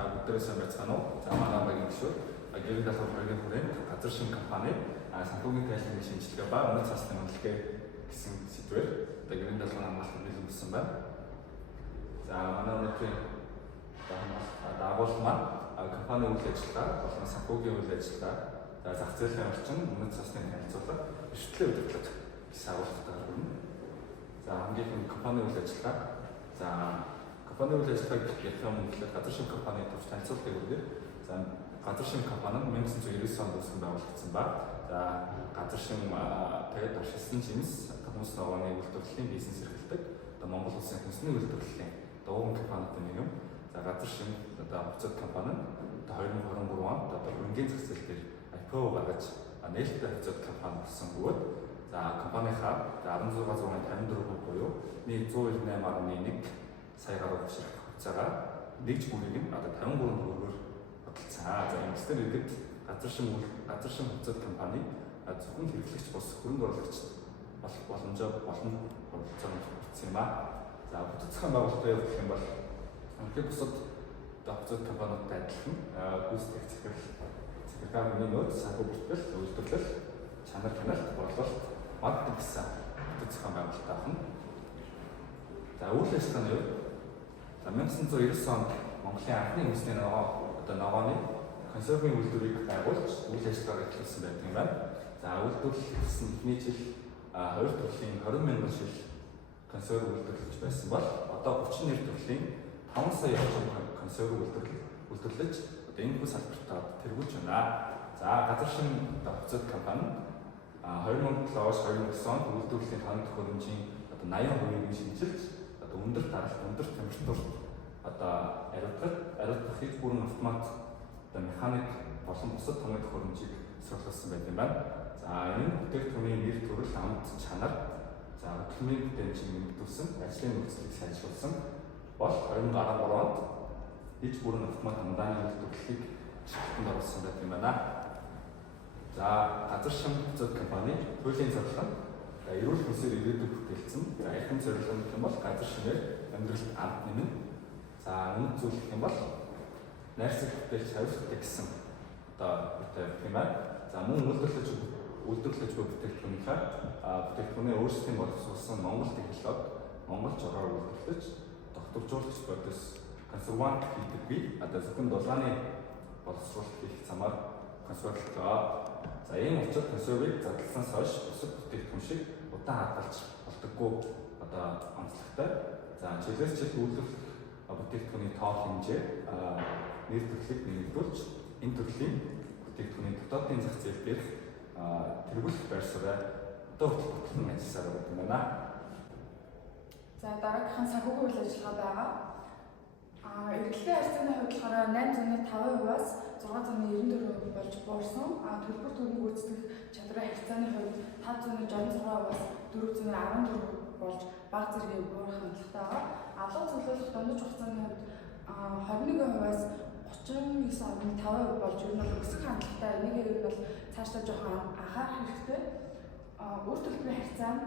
За бүгдээрээ байцгаана уу? За манай багийн гишүүд гэрийн даалгавар багийн хүрээнд газар шин компани санхүүгийн тайлбарын шинжилгээ ба үнэт цасны үнэлгээ гэсэн сэдвээр гэрийн даалгавар хамгаалалт бэлэн болсон байна. За манай өнөөдрийн дагуулт маань компани үйл ажиллагаа болон санхүүгийн үйл ажиллагаа зах зээлийн орчин үнэт цасны танилцуулга эрсдлийн удирдлага гэсэн агуулгатай хүрнэ. За хамгийн компани үйл ажиллагаа компани үйл ажиллагааг ярих юм бол газар шин компани төвч танилцуулгыг өгдөг. За газар шин компани нь 1999 онд үүсгэн байгуулагдсан ба газар шин тэгээд туршилсан жинс хүмүүс ногооны үйлдвэрлэлийн бизнес эрхэлдэг. Монгол улсын хүнсний үйлдвэрлэлийн дууган компанитай нэг юм. За газар шин хувьцат компани нь 2023 онд хөрөнгөний зах зээл дээр IPO гаргаж нээлттэй хувьцат компани болсон бөгөөд компанийхаа 16.54% буюу 198.1 сая гаруй бишрэх хугацаагаар нэгж бүрийг нь 53 төгрөгөөр хөдөлсөн. За ингэснээр ихэд газар шин хувьцат компани зөвхөн хэрэглэгч бус хөрөнгө оруулагчид боломжтой болсон юм аа. За бүтэц зохион байгуулалтын явдал гэх юм бол өнөөдөр бусад хувьцат компаниудтай адилхан гүйцэтгэх захиргааны нөөц, санхүү бүртгэл, үйлдвэрлэл, чанар хяналт, борлуулалт, маркетинг гэсэн бүтэц зохион байгуулалттай байна. За үйл ажиллагааны хувьд 1999 онд Монголын анхны хүнсний ногооны консервын үйлдвэрийг байгуулж үйл ажиллагаа эхлүүлсэн байдаг юм байна. За үйлдвэрлэл гэсэн эхний жил 2 төрлийн 20,000 шил консерв үйлдвэрлэж байсан бол одоо 32 төрлийн 5 сая орчим консерв үйлдвэрлэж энэ бүх салбартаа тэргүүлж байна. За газар шин хувьцат компани 2007-оос 2009 онд үйлдвэрлэлийн ханах хөрөмжийн 80%-ийг шинжилж өндөр даралт, өндөр температурт ариутгах хийж бүрэн автомат механик болон бусад томьёо хөрөмжийг суулгасан байдаг юм байна. За энэ бүтээгдэхүүний нэр төрөл, амт, чанар, хөдөлмөрийн бүтээмжийг нэмэгдүүлсэн, ажлын нөхцөлийг сайжруулсан бол 2013 онд хийж бүрэн автомат ундааны үйлдвэрлэлийг шилжүүлэлтэнд оруулсан байдаг юм байна. За газар шин хувьцат компани хуулийн зорилго нь эрүүл хүнсээр ирээдүйг бүтээлсэн. За эрхэм зорилго гэх юм бол газар шинээр амьдралд амт нэмнэ. За үнэт зүйл гэх юм бол найрсаг бүтээлч хариуцлагатай гэсэн үүтэй юм байна. За мөн үйлдвэрлэж буй бүтээгдэхүүнийхээ бүтээгдэхүүнээ өөрсдийн боловсруулсан Монгол технологи, Монгол жургаар үйлдвэрлэж, докторжуулагч бодис консервант хийдэггүй. Зөвхөн дулааны боловсруулалт хийх замаар консерваторлоо. За ийм учраас консервыг задласнаас хойш бусад бүтээгдэхүүн шиг удаан хадгалж болдоггүй онцлогтой. За жилээс жил үйлдвэрлэх бүтээгдэхүүний тоо хэмжээ нэр төрлийг нэмэгдүүлж энэ төрлийн бүтээгдэхүүний дотоодын зах зээл дээрх тэргүүлэх байр суурь одоо хөтлөн ажилласаар байдаг юм байна. За дараагийнхан санхүүгийн үйл ажиллагаа байгаа. Эргэлтийн харьцааны хувьд болохоор 8.5%-аас 6.94% болж буурсан. Төлбөр төрийн гүйцэтгэх чадрын харьцааны хувьд 566%-аас 414% болж бага зэргийн буурах хандлагатай байгаа. Алга цуглуулах донож хугацааны хувьд 21%-аас 39.5% болж ер нь бол өсөх хандлагатай. Энийг ер нь бол цаашдаа жоохон анхаарах хэрэгтэй. Үр төлбөрийн харьцаа нь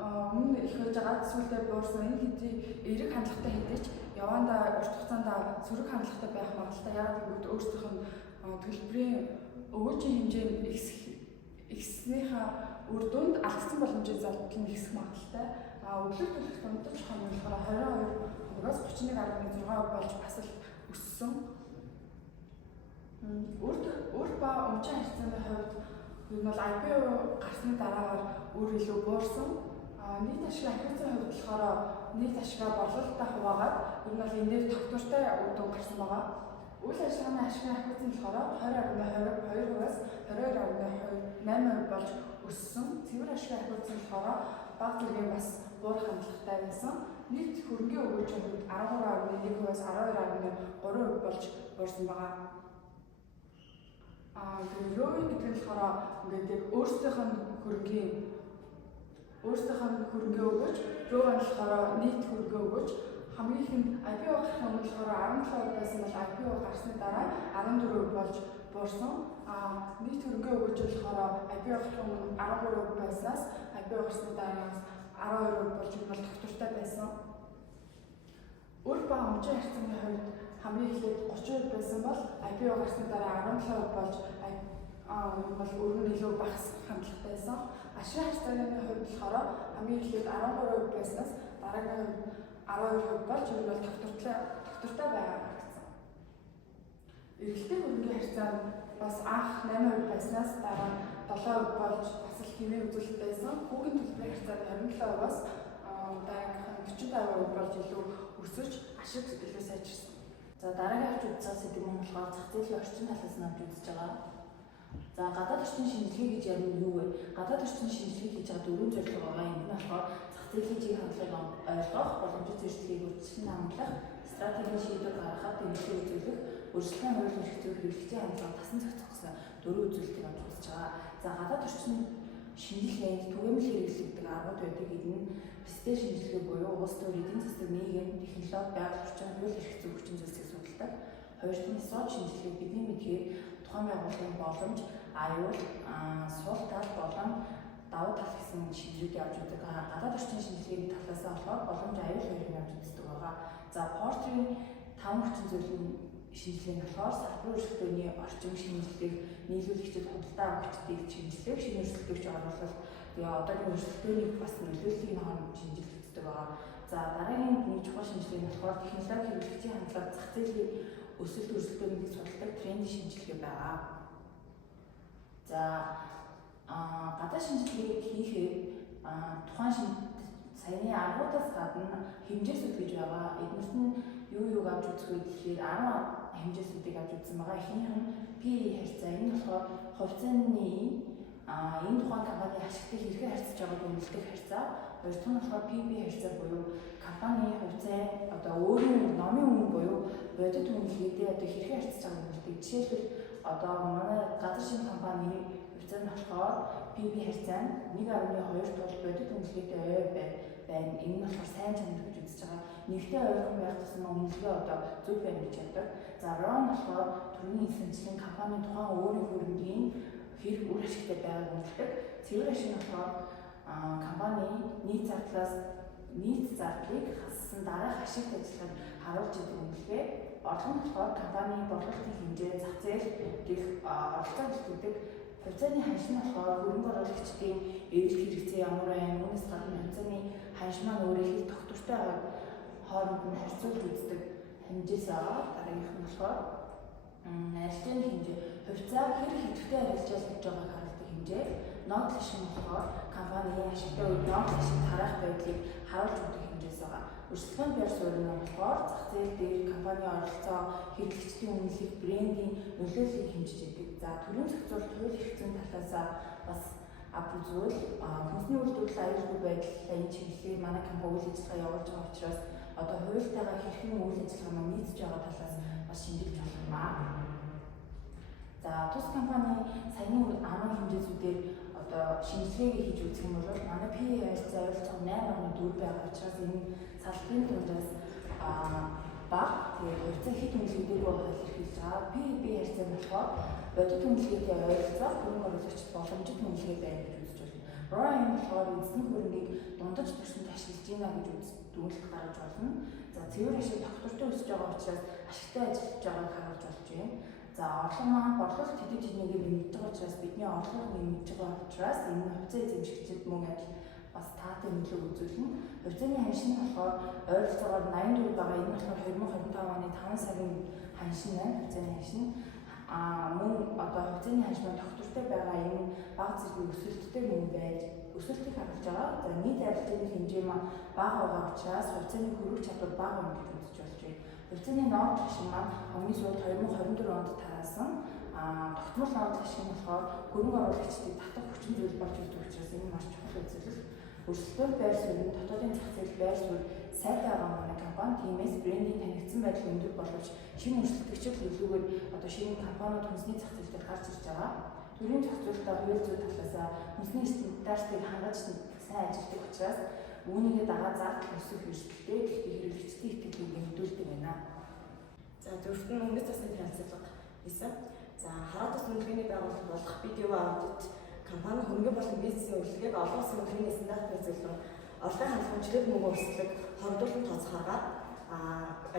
өмнө их байж байгаа сүүлдээ буурсан. Энэ хэдий эерэг хандлагатай хэдий ч явандаа урт хугацаанд сөрөг хандлагатай байх магадлалтай. Яг гэвэл өөрсдийнх нь төлбөрийн өгөөжийн хэмжээ нь ихснийхаа үр дүнд алдсан боломжийн зардал нь ихсэх магадлалтай. Өглөө төлөх дундаж хоног болохоор 22%-аас 31.6% болж бас л өссөн. Үр ба өмчийн харьцааны хувьд ер нь бол IPO гарсны дараагаар үр илүү буурсан. Нийт ашигын ахиуцын хувьд болохоор нийт ашигаа борлуулалттай хуваагаад ер нь бол энэ дээр тогтвортой үр дүн гарсан байгаа. Үйл ажиллагааны ашигын ахиуцын болохоор 20.22%-аас 22.8% болж өссөн. Цэвэр ашигын ахиуцын болохоор бага зэргийн бас буурах хандлагатай байсан. Нийт хөрөнгөний өгөөжийн хувьд 13.1%-аас 12.3% болж буурсан байгаа. Рой гэдэг нь болохоор ингээд өөрсдийнх нь хөрөнгөний өгөөж, рой нь болохоор нийт хөрөнгө өгөөж, хамгийн ихэнд IPO гарах нь болохоор 17% байсан бол IPO гарсны дараа 14% болж буурсан. Нийт хөрөнгө өгөөж болохоор IPO гарах нь 13% байснаас IPO гарсны дараа 12% болж тогтвортой байсан. Үр ба өмчийн харьцааны хувьд хамгийн эхлээд 30% байсан бол IPO гарсны дараа 17% болж бол өргөн илүү багасгах хандлагатай байсан. Ашигын харьцааны хувьд болохоор хамгийн эхлээд 13% байснаас дараагийн хувьд 12% болж ер нь бол тогтвортой байгаа гэсэн. Эргэлтийн хөрөнгөний харьцаа нь бас анх 8% байснаас дараа 7% болж бас л хэмээн үзүүлэлт байсан. Хүүгийн төлбөрийн харьцаа 27%-аас дараагийнх нь 45% болж илүү өсөж ашиг илүү сайжирсан. За дараагийн авч үзэх сэдэв нь болохоор зах зээлийн орчин талаас нь авч үзэж байгаа. За гадаад орчин шинжилгээ гэж ярих нь юу вэ? Гадаад орчин шинжилгээ хийж байгаа дөрвөн зорилго байгаа. Энэ нь болохоор зах зээлийн чиг хандлагыг ойлгох, боломжит зөрчилийг үргэлжлэн хамгаалах, стратегийн шийдвэр гаргахад дэмжлэг үзүүлэх, өрсөлдөөн хууль эрх зүйн хэрэглэгчийн хандлагыг тасан зохицох гэсэн дөрвөн үзүүлэлтийг авч үзэж байгаа. За гадаад орчин шинжилгээнд түгээмэл хэрэглэгддэг аргууд байдаг. Энэ нь бэлтгэл шинжилгээ буюу улс төр эдийн засаг, нийгэм, технологи, байгаль орчин, хууль эрх зүйн хүчин зүйлсийг судалдаг. Хоёр дахь сууд шинжилгээ бидний мэдхээр тухайн байгууллагын боломж, аюул, сул тал болон давуу тал гэсэн шинжилгээг авч үздэг. Гадаад орчин шинжилгээний талаас нь болохоор боломж, аюул хоёрыг авч үздэг байгаа. За Портерийн 5 хүчин зүйлийн шинжилгээ нь болохоор салбарын өрсөлдөөний орчин шинжилгээг нийлүүлэгчид худалдаа авагчдыг шинжилдэг, шинэ өрсөлдөгч оруулалт, тэгээ одоогийн өрсөлдөөний бас нөлөөллийг нь шинжилдэг байгаа. За дараагийн нэг чухал шинжилгээ нь болохоор технологи хэрэглэгчийн хандлага, зах зээлийн өсөлт өрсөлдөөнийг судалдаг тренд шинжилгээ байгаа. За гадаад шинжилгээг хийхээр тухайн саяны аргуудаас гадна хэмжээсүүд гэж байгаа. Эднэрт нь юу авч үзэх вэ гэхээр 10 хэмжээсүүдийг авч үзсэн байгаа. Эхнийх нь PE харьцаа. Энэ болохоор хувьцааны энэ тухайн компани ашигтай хэрхэн харьцаж байгааг үнэлдэг харьцаа. Хоёр дахь нь болохоор PB харьцаа буюу компани хувьцаа одоо өөрийн номын үнэ буюу бодит үнэлгээтэй одоо хэрхэн харьцаж байгааг үнэлдэг. Жишээлбэл одоо манай гадаад шинэ компани хувьцаа нь болохоор PB харьцаа нь 1.2 тул бодит үнэлгээтэй ойр байна. Энэ нь болохоор сайн чанар гэж үзэж байгаа. Нэгтэй ойрхон байх тусмаа үнэлгээ одоо зөв байна гэж яддаг. За ROI нь болохоор төрийн эсэмцлийн компани тухайн өөрийн хөрөнгийн хэрэг үр ашигтай байгааг үнэлдэг. Цэвэр ашиг нь болохоор компани нийт зардлыг хассан дараах ашигт ажиллахад харуулж идэг үнэлгээ. Орлого нь болохоор компани борлуулалтын хэмжээ, зах зээл гэх оролцоо хэлдэг. Хувьцааны ханшин нь болохоор хөрөнгө оруулагчдын эвлэл хэрэгцээ ямар байна, үүнээс гадна хувьцааны ханшин маань өөрөө их тогтвортой байгааг хооронд нь харьцуулж үздэг хэмжээс байгаа. Дараагийнх нь болохоор арилжааны хэмжээ. Хувьцаа хэр хэвтэй арилжаал гэж байгааг харуулдаг хэмжээ. Нот ашиг нь болохоор компани ашигтай үед нот ашиг тараах байдлыг харуулж өгдөг хэмжээс байгаа. Өрсөлдөөн байр суурь нь болохоор зах зээл дээр компани оролцоо, хэрэглэгчдийн үнэлэг, брендийн нөлөөллийг хэмжиж байдаг. За төрийн зохицуулалт хууль эрх зүйн талаас бас авч үзвэл хүнсний үйлдвэрлэл аюулгүй байдлаа энэ чиглэлээр манай компани үйл ажиллагаа явуулж байгаа учраас одоо хуультайгаа хэрхэн үйл ажиллагаа нийцж байгаа талаас бас шинжилж болох юм аа. За тус компани саяны 10 хэмжээсүүдээр одоо шинжилгээгээ хийж үзэх юм бол манай PE харьцаа ойролцоогоор 8.4 байгаа учраас энэ салбарын тулаас бага тэгээд хувьцаа хэд үнэлгээтэй байгааг илэрхийлж байгаа. PB харьцаа нь болохоор бодит үнэлгээтэй ойролцоо хөрөнгө оруулагчид боломжит үнэлгээ байна гэж үзэж байна. ROI нь болохоор эзний хөрөнгийг дундаж түвшинд ашиглаж байна гэж дүгнэлт гаргаж болно. За цэвэр ашиг тогтвортой өсөж байгаа учраас ашигтай ажиллаж байгааг харуулж болж байна. За орлого маань борлуулалт хэдий жинэгийг нэмэгдэж байгаа учраас бидний орлого нэмэгдэж байгаа учраас энэ хувьцаа эзэмшигчид мөн адил бас таатай нөлөө үзүүлнэ. Хувьцааны ханшин нь болохоор ойролцоогоор 84 байгаа. Энэ болохоор 2025 оны 5 сарын ханшин байна. Хувьцааны ханшин мөн одоо хувьцааны ханшин тогтвортой байгаа. Энэ бага зэргийн өсөлттэй мөн байж өсөлтийг харуулж байгаа. За нийт арилжааны хэмжээ маань бага байгаа учраас хувьцааны хөрвөх чадвар бага юм гэж үзэж болж байна. Хувьцааны нот ашиг маань хамгийн сүүлд 2024 онд тараасан. Тогтмол нот ашиг нь болохоор хөрөнгө оруулагчдыг татах хүчин зүйл болж ирдэг учраас энэ маш чухал үзүүлэлт. Өрсөлдөөн байр суурь нь дотоодын зах зээл байр суурь сайтай байгаа манай компани тиймээс брендийн танигдсан байдал өндөр боловч шинэ өрсөлдөгчид хөлөөгөө одоо шинэ компаниуд хүнсний зах зээл дээр гарч ирж байгаа. Төрийн зохицуулалтаа хууль зүйн талаас хүнсний стандартыг хангаж сайн ажилладаг учраас үүнийгээ дагаад зардал өсөх эрсдэлтэй гэхдээ хэрэглэгчдийн итгэлийг нэмэгдүүлдэг байна. За дөрөвт нь өнгөц засны танилцуулга хийсэн. За хараад ус үнэлгээний байгууллага болох BDO аудит компани хөрөнгө болон бизнесийн үйлчлэгийг олон улсын үнэлгээний стандартыг зөвлөн орлогын хангалтын чирэг мөнгө өрсөлдөг хоригдуулан тооцох аргаар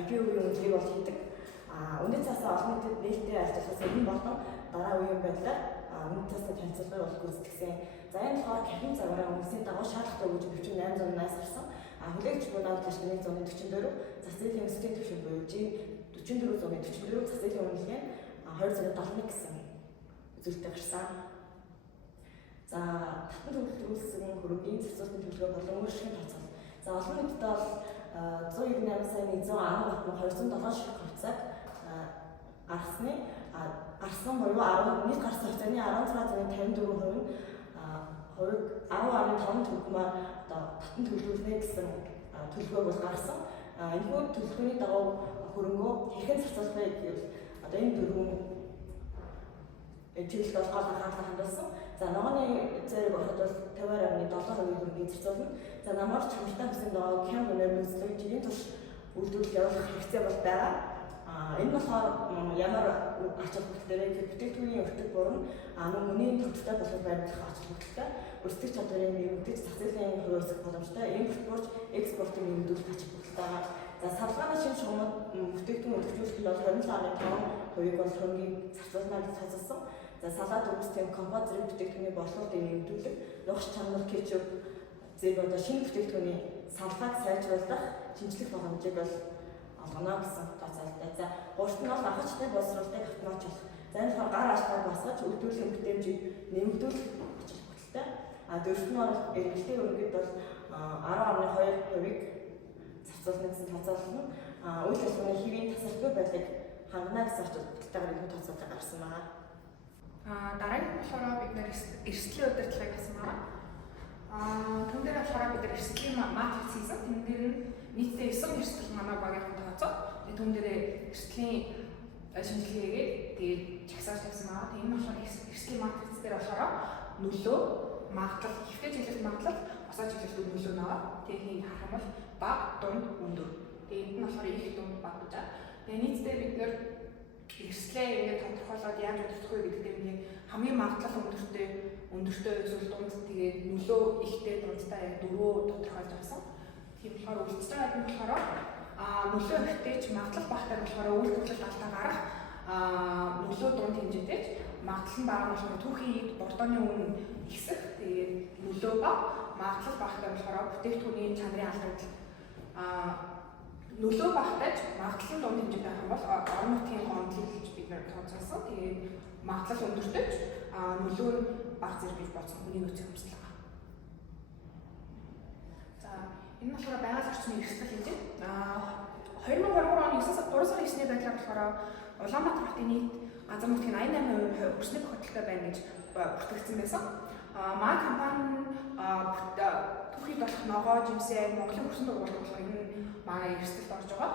IPO-ийн үнэлгээг бол хийдэг. Үнэт цаасаа олон нийтэд нээлттэй ажиллахаас энэ болон дараа үеийн байдлаар үнэт цаасаа танилцуулгыг бол гүйцэтгэсэн. За энэ болохоор кахин загварын үндэсний дагуу шаардлагатай өгж 4880-аас гарсан. Хүлээгч бунаад ташны 144, зах зээлийн өсөлтийн түвшин буюу G4444 зах зээлийн үнэлгээ 271 гэсэн үзүүлэлтээр гарсан. За татан төлөвлөсөн хөрөнгөний зарцуулалтын төлөвлөгөө болон өөрчлөлтийн тооцоол. За олон нийтэд бол 198,110 бат 207 ширхэг хувьцааг гарсан буюу нийт гарсан хувьцааны 16.54% нь хувийг 10.5 төгрөгөөр татан төлөвлөнө гэсэн төлөвлөгөө бол гарсан. Энэхүү төлөвлөгөөний дагуу хөрөнгөө хэрхэн зарцуулахыг гэвэл энэ дөрвөн чиглэлд бол гол анхаарал хандуулсан. За ногооны зэрэг ороход бол 50.7% хөрөнгийг зарцуулна. За намаар чамтай хүссэн доо кем нэмэр нөхцөлийг жилийн турш үйлдвэрлэл явуулах хэрэгцээ бол байгаа. Энэ болохоор ямар ач холбогдолтой вэ? Бүтээгдэхүүний өртөг буран мөнгөний төвчтэй болох байрлах ач холбогдолтой. Өрсөлдөх чадварын нэмэгдэж зах зээлийн хувь өсөх боломжтой. Импорт бурж экспортын нэмэгдүүлэх ач холбогдолтой байгаа. За савлгааны шин шугамд бүтээгдэхүүн өдөржүүлэх бол 27.5% бол хөрөнгийг зарцуулна гэж тооцоолсон. За салаад үргэлжлэн компот зэрэг бүтээгдэхүүний борлуулалтыг нэмэгдүүлэх, нухч чанар кетчуп зэрэг шинэ бүтээгдэхүүний савлгааг сайжруулах, шинжлэх боломжийг бол олгоно гэсэн тооцоололтой. За гуравт нь бол анхаачтай боловсруулалтыг автоматжуулах. За энэ болохоор гар ашгаар басгаж үйлдвэрлэлийн бүтээмжийг нэмэгдүүлэх ач холбогдолтой. Дөрөвт нь бол эргэлтийн хөрөнгөд бол 10.2%-ийг зарцуулна гэсэн тооцоолол нь үйл ажиллагааны хэвийн тасалбар байдлыг хангана гэсэн ач холбогдолтойгоор энэ тооцоолол гарсан байна. Дараагийн болохоор бид нэр эрсдлийн удирдлагыг хийсэн байна. Түн дээр болохоор бид эрсдлийн матрикс хийсэн. Тэн дээр нь нийтдээ 9 эрсдэл манай багийнхан тооцоод түн дээр эрсдлийн шинжилгээгээд тэгээд чагсааж тавьсан байна. Энэ болохоор эрсдлийн матрикс дээр болохоор нөлөө, магадлал, ихтэй чиглэлт магадлал, босоо чиглэлтүүд нөлөө наваа. Тэгээд харах юм бол бага, дунд, өндөр. Тэгээд энэ нь болохоор их дунд баг гэж байна. Тэгээд нийтдээ бид нэр эрсдлээ ингээд тодорхойлоод яаж удирдах вэ гэдэг дээр нэг хамгийн магадлал өндөртэй эсвэл дунд тэгээд нөлөө ихтэй дундтай яг дөрвөө тодорхойлж авсан. Тийм болохоор үлдэж байгаа нь болохоор нөлөө ихтэй ч магадлал багтай болохоор үйлдвэрлэл алдаа гарах нөлөө дунд хэмжээтэй ч магадлал нь бага нь болохоор түүхийн бордооны үн ихсэх тэгээд нөлөө бага магадлал багтай болохоор бүтээгдэхүүний чанарын алдагдал нөлөө багтайч магадлал дунд хэмжээтэй байх юм бол орон нутгийн гомдлыг гэж бид нэр тооцоолсон. Тэгээд магадлал өндөртэйч нөлөө нь бага зэрэг гэж бодсон хүний нөөцийн хүсэл байгаа. За энэ болохоор байгаль орчны эрсдэл хэмжээ. 2023 оны 3 сарын 9-ний байдлаар болохоор Улаанбаатар хотын нийт газар нутгийн 88% өсөлт хөтөлбөртэй байна гэж бүртгэгдсэн байсан. Манай компани түүхийд болох ногоо, жимсээ, Монголын хөрсөн дугуйлт болохоор энэ манай эрсдэлд орж байгаа.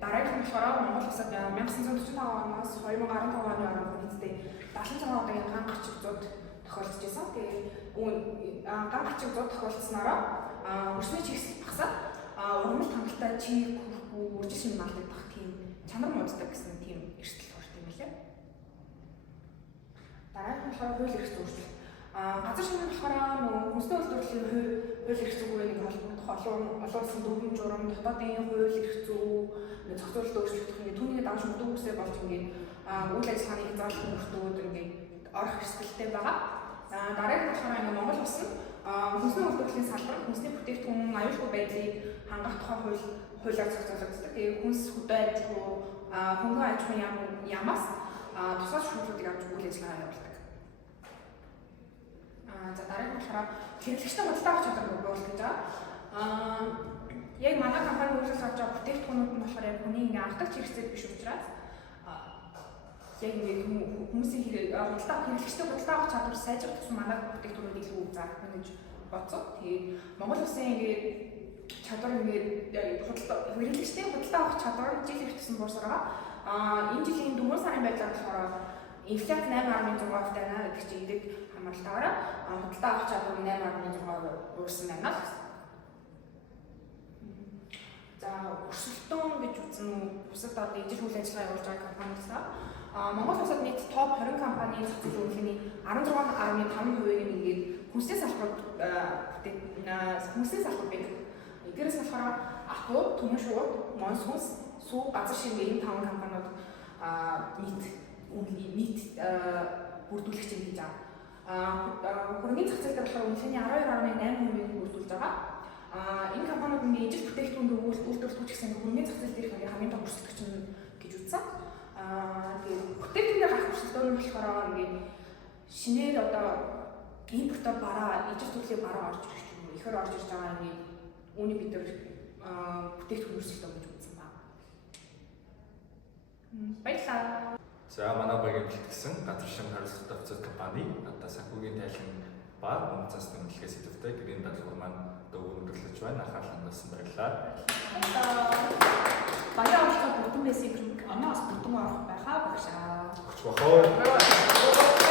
Дараагийн нь болохоор Монгол улсад 1945 оноос 2015 оны орон нийтдээ 76 удаагийн ган гарчиг зууд тохиолдож байсан. Тэгээд ган гарчиг зууд тохиолдсоноор өрсний чигсэл багасаад ургамал хангалттай чиг, хүрхүү, үржил шин малдах тийм чанар мууддаг гэсэн тийм эрсдэл орж юм билээ. Дараагийн нь болохоор хууль эрх зүйн газар шинжлэх болохоор хүнсний үйлдвэрлэлийн хууль эрх зүйн холбогдох олон улсын дүрм журам, дотоодын хууль эрх зүй, зохицуулалт өөрчлөгдөх ингээд түүний дагаж мөрдөөсөө болж ингээд үйл ажиллагааны хязгаарлалт мөрдөөд ингээд орох эрсдэлтэй байгаа. Дараагийн нь болохоор ингээд Монгол улс нь хүнсний үйлдвэрлэлийн салбар, хүнсний бүтээгдэхүүн аюулгүй байдлыг хангах тухай хуулиар зохицуулагддаг. Тэгээд хүнс хөдөө ажилгүй, хөнгөн аж ахуйн ямаас тусгай шүүхлүүдийг авч үйл ажиллагаа явуулдаг. За дараагийн болохоор хэрэглэгчтэй худалдаа авах чадварыг бууруулах гэж байгаа. Яг манай компани үйлчлүүлж байгаа бүтээгдэхүүнүүд нь болохоор яг хүний ингээ авдаг хэрэгцээ биш учраас яг ингээ хүмүүсийн хэрэглэгчтэй худалдаа авах чадвар сайжрах тусам манай бүтээгдэхүүнүүд илүү заагдана гэж бодсон. Тэгээд Монгол улсын ингээ чадвар ингээ хэрэглэгчтэй худалдаа авах чадвар жил их тусан буурсаар байгаа. Энэ жилийн 4 сарын байдлаар болохоор инфляц 8.6% байна гэдэг чинь эдэг хамгаалтаараа худалдаа авах чадвар 8.6% буурсан байна л гэсэн. За өрсөлдөөн гэж үзнэ үү? Бусад одоо ижил үйл ажиллагаа явуулж байгаа компаниудаа Монгол улсад нийт топ 20 компанийн зах зээлийн үнэлгээний 16.5%-ийг ингээд хүнсний салбарт хүнсний салбар байдаг. Эдгээрээс болохоор Апу, Түмэн шууд, Монс хүнс, сүү газар шиг ийм 5 компаниуд нийт бүрдүүлэгч юм хийж байгаа. Хөрөнгөний зах зээл дээр болохоор үнэхээр 12.8% бүрдүүлж байгаа. Энэ компаниуд нь ижил бүтээгдэхүүн үйлдвэрлэлт гэсэн хөрөнгөний зах зээл дээр хамгийн том өрсөлдөгч нь гэж үзсэн. Тэгээд бүтээгдэхүүнээр гарах өрсөлдөөн нь болохоор ингээд шинээр одоо импортоор бараа, ижил төрлийн бараа орж ирэх юм уу? Ихэр орж ирж байгаа ингээд үүний бид нар бүтээгдэхүүн өрсөлдөөн гэж үзсэн байна. Баярлалаа. За манай багийн бэлтгэсэн газар шим хариуцлагатай буцаад компани одоо санхүүгийн тайлан ба өмнө засны үнэлгээ сэдвтэй гэрийн дадлгуур маань өгүүлбэрлэж байна. Анхаарал хандуулсан баярлалаа. Баяр авалт бүтэн байсан юм. Амаас бүтэн авах байхаа багшаа. Өгч бахаа.